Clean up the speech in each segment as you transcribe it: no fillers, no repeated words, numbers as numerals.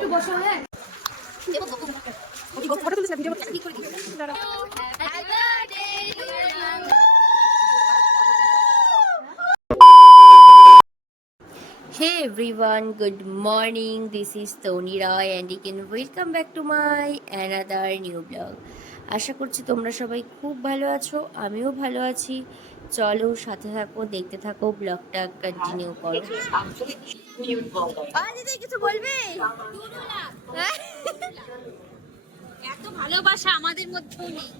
একটু বসো। হ্যাঁ Hey everyone, good morning. This is Tony Roy and you can welcome back to my another new vlog. আশা করছি তোমরা সবাই খুব ভালো আছো, আমিও ভালো আছি। চলো সাথে থাকো, দেখতে থাকো, ব্লগটা কন্টিনিউ করো। দিদি কিছু বলবে? এত ভালোবাসা আমাদের মধ্যেও নেই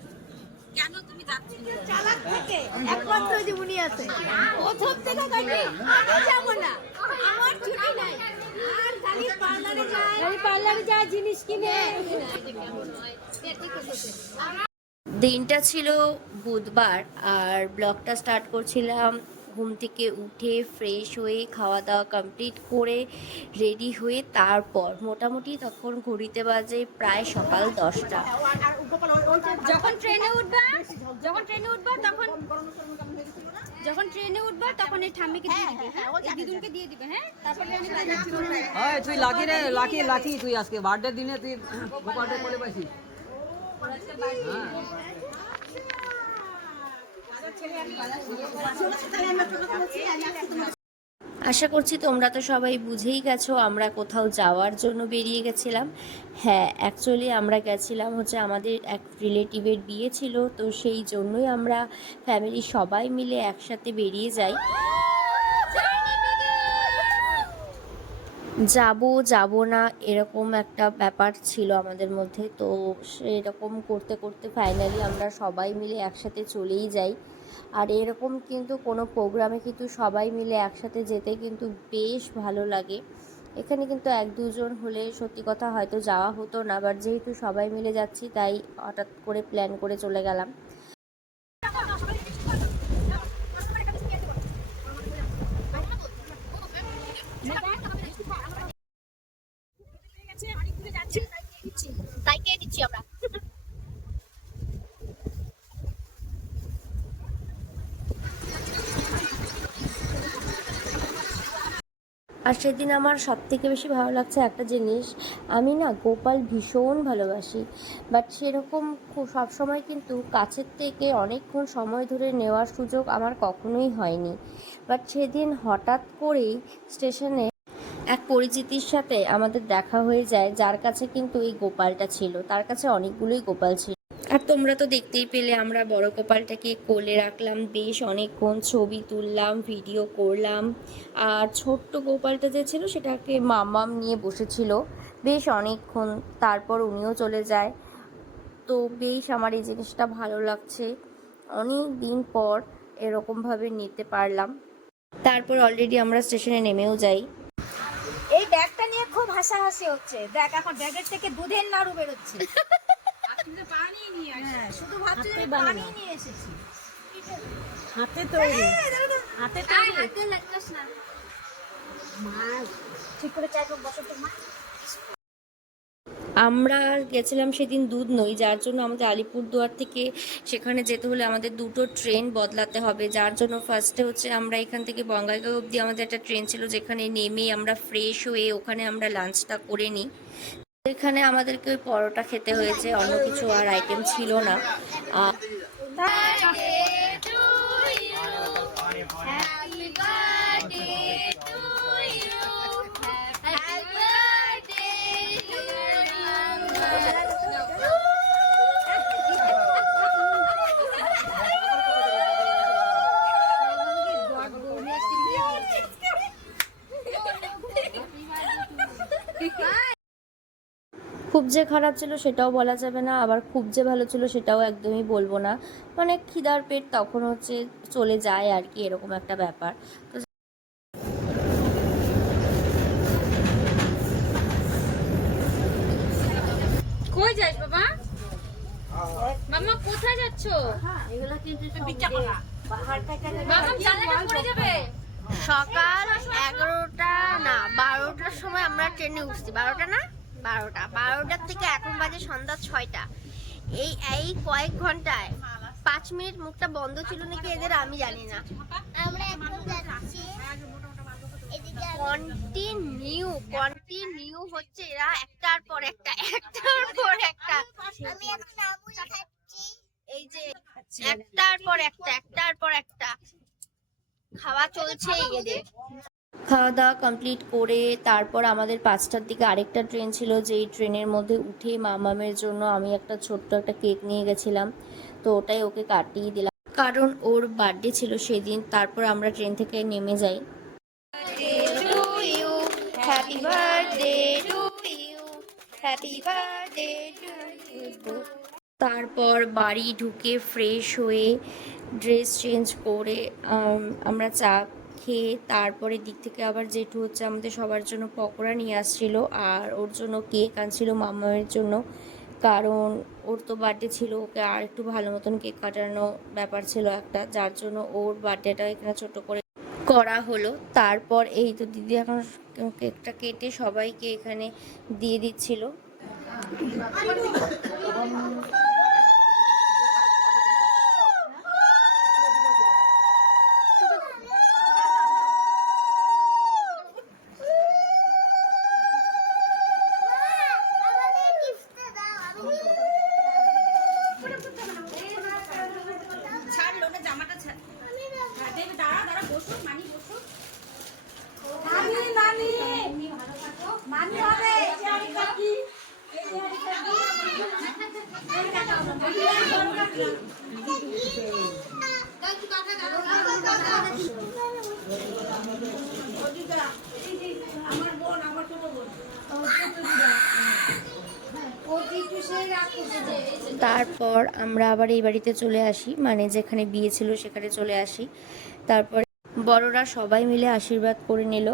কেন? তুমি যাচ্ছ চালাক থেকে একমাত্র জীবনী আছে। প্রথম থেকে কাটি আমি যাব না, আমার ছুটি নাই। আর খালি পার্লারে যায় জিনিস কিনে। দিনটা ছিল বুধবার আর ব্লগটা স্টার্ট করছিলাম ঘুম থেকে উঠে ফ্রেশ হয়ে খাওয়া দাওয়া কমপ্লিট করে রেডি হয়ে। তারপর মোটামুটি তখন ঘড়িতে বাজে প্রায় সকাল 10টা। যখন ট্রেনে উঠবা তখন এই ঠাম্মিকে দিয়ে দিবে, হ্যাঁ এই দিদুনকে দিয়ে দিবে। হ্যাঁ তারপরে আমি তুই লাকি রে, লাকি তুই আজকে বার্থডে দিনে তুই বার্থডে করে পাইছিস। আশা করছি তোমরা তো সবাই বুঝেই গেছো আমরা কোথাও যাওয়ার জন্য বেরিয়ে গেছিলাম। হ্যাঁ, অ্যাকচুয়ালি আমরা গেছিলাম হচ্ছে আমাদের এক রিলেটিভের বিয়ে ছিল, তো সেই জন্যই আমরা ফ্যামিলি সবাই মিলে একসাথে বেরিয়ে যাই। যাব না এরকম একটা ব্যাপার ছিল আমাদের মধ্যে, তো সেরকম করতে করতে ফাইনালি আমরা সবাই মিলে একসাথে চলেই যাই। আর এরকম কিন্তু কোনো প্রোগ্রামে কিন্তু সবাই মিলে একসাথে যেতে কিন্তু বেশ ভালো লাগে। এখানে কিন্তু এক দুজন হলে সত্যি কথা হয়তো যাওয়া হতো না, বাট যেহেতু সবাই মিলে যাচ্ছি তাই হঠাৎ করে প্ল্যান করে চলে গেলাম। তাই কে দিচ্ছি আমরা। আর সেদিন আমার সবথেকে বেশি ভালো লাগছে একটা জিনিস, আমি না গোপাল ভীষণ ভালোবাসি, বাট সেরকম সবসময় কিন্তু কাছের থেকে অনেকক্ষণ সময় ধরে নেওয়ার সুযোগ আমার কখনোই হয়নি। বাট সেদিন হঠাৎ করেই স্টেশনে এক পরিচিতির সাথে আমাদের দেখা হয়ে যায়, যার কাছে কিন্তু এই গোপালটা ছিল। তার কাছে অনেকগুলোই গোপাল ছিল, আর তোমরা তো দেখতেই পেলে আমরা বড় গোপালটাকে কোলে রাখলাম, বেশ অনেকক্ষণ ছবি তুললাম, ভিডিও করলাম। আর ছোট্ট গোপালটা যে ছিল সেটাকে মাম্মাম নিয়ে বসেছিল বেশ অনেকক্ষণ, তারপর উনিও চলে যায়। তো বেশ আমার এই জিনিসটা ভালো লাগছে, অনেক দিন পর এরকমভাবে নিতে পারলাম। তারপর অলরেডি আমরা স্টেশনে নেমেও যাই। এই ব্যাগটা নিয়ে খুব হাসাহাসি হচ্ছে। দেখ এখন ব্যাগের থেকে দুধের নাড়ু বেরোচ্ছে। হ্যাঁ, শুধু ভাবছি যে পানি নিয়ে এসেছি। হাতে তৈরি, হাতে তৈরি। হাতে লাগছ না মা, ঠিক করে চাইবো বসো তো মা। আমরা গেছিলাম সেদিন দুধ নই, যার জন্য আমাদের আলিপুরদুয়ার থেকে সেখানে যেতে হলে আমাদের দুটো ট্রেন বদলাতে হবে, যার জন্য ফার্স্টে হচ্ছে আমরা এখান থেকে বঙ্গাইগাঁও অবধি আমাদের একটা ট্রেন ছিল, যেখানে নেমে আমরা ফ্রেশ হয়ে ওখানে আমরা লাঞ্চটা করে নিই। এখানে আমাদেরকে ওই পরোটা খেতে হয়েছে, অন্য কিছু আর আইটেম ছিল না। খুব যে খারাপ ছিল সেটাও বলা যাবে না, আবার খুব যে ভালো ছিল সেটাও একদমই বলবো না। মানে খিদার পেট তখন হচ্ছে চলে যায় আর কি, এরকম একটা ব্যাপার। তো কই যাস বাবা? মামা কোথায় যাচ্ছ? এগুলা কিন্তু বাবা চালাটা পড়ে যাবে। সকাল 11টা না 12টার সময় আমরা ট্রেনে উঠছি। 12টা না 12টার থেকে এখন বাজে সন্ধ্যা 6টা। এই কয়েক ঘন্টায় 5 মিনিট মুখটা বন্ধ ছিল নাকি এদের আমি জানি না। আমরা এখন যাচ্ছি কন্টিনিউ হচ্ছে এরা একটার পর একটা একটার পর একটা। আমি এখন আমুল খাচ্ছি, এই যে একটার পর একটা খাওয়া চলছে এদের। খাওয়া দাওয়া কমপ্লিট করে তারপর আমাদের 5টার দিকে আরেকটা ট্রেন ছিল, যেই ট্রেনের মধ্যে উঠে মামামের জন্য আমি একটা ছোট্ট একটা কেক নিয়ে গেছিলাম, তো ওটাই ওকে কাটিয়ে দিলাম কারণ ওর বার্থডে ছিল সেদিন। তারপর আমরা ট্রেন থেকে নেমে যাই। Happy birthday to you, happy birthday to you. তারপর বাড়ি ঢুকে ফ্রেশ হয়ে ড্রেস চেঞ্জ করে আমরা চা খেয়ে তারপরে দিক থেকে আবার জেঠু হচ্ছে আমাদের সবার জন্য পকোড়া নিয়ে আসছিল, আর ওর জন্য কেক আনছিল মামার জন্য, কারণ ওর তো বার্থডে ছিল, ওকে আর একটু ভালো মতন কেক কাটানো ব্যাপার ছিল একটা, যার জন্য ওর বার্থডেটা এখানে ছোট করে করা হলো। তারপর এই তো দিদি এখন কেকটা কেটে সবাইকে এখানে দিয়ে দিচ্ছিল। তারপর আমরা আবার এই বাড়িতে চলে আসি, মানে যেখানে বিয়ে ছিল সেখানে চলে আসি। তারপর বড়রা সবাই মিলে আশীর্বাদ করে নিল।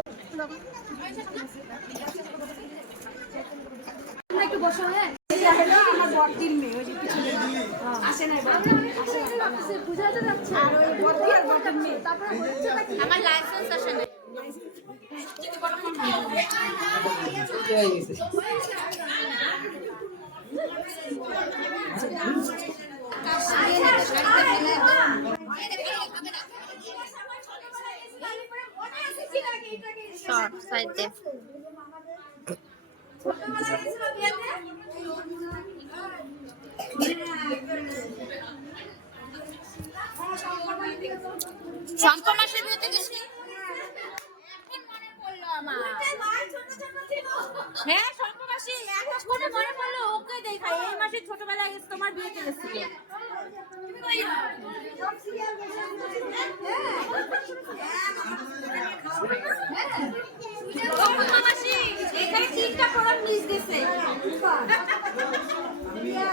আমার লাইসেন্স আসে না। শর্ট সাইড দে। শঙ্কর মাসের বিয়েতে গেছি, মনে পড়লো আমার। হ্যাঁ শঙ্কর মাসি এক করে মনে পড়লো, ওকে দেখা এই মাসে ছোটবেলায় তোমার বিয়েতে গেছিল। শঙ্কর মাসি এখানে 3টা প্রোগ্রাম মিস গেছে।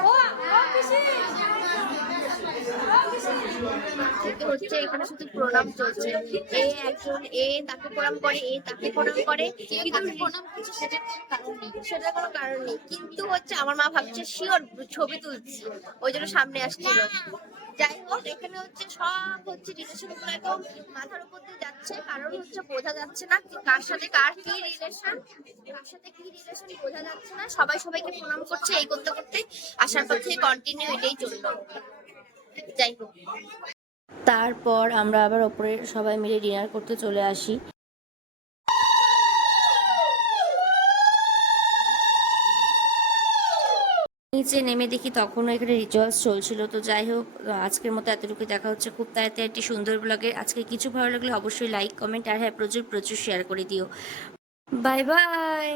ও পিসি হচ্ছে এখানে শুধু প্রণাম চলছে, এ তাকে প্রণাম করে, এ তাকে প্রণাম করে, কিন্তু প্রণাম করছে সেটা কোনো কারণ নেই। কিন্তু হচ্ছে আমার মা ভাবছে শিওর ছবি তুলছি, ওই জন্য সামনে আসছিল। যাই হোক, এখানে হচ্ছে সব হচ্ছে রিলেশন গুলো একদম মাথার উপর দিয়ে যাচ্ছে, কারণ হচ্ছে বোঝা যাচ্ছে না কার সাথে কার কি রিলেশন, বোঝা যাচ্ছে না। সবাই সবাইকে প্রণাম করছে, এই করতে করতে আসার পথে কন্টিনিউ এটাই চললো। যাই হোক, তারপর আমরা আবার ওপরে সবাই মিলে ডিনার করতে চলে আসি। নিচে নেমে দেখি তখনও এখানে রিচুয়ালস চলছিল। তো যাই হোক, আজকের মতো এতটুকু। দেখা হচ্ছে খুব তাড়াতাড়ি একটি সুন্দর ব্লগে। আজকে কিছু ভালো লাগলে অবশ্যই লাইক, কমেন্ট আর হ্যাঁ প্রচুর প্রচুর শেয়ার করে দিও। Bye bye.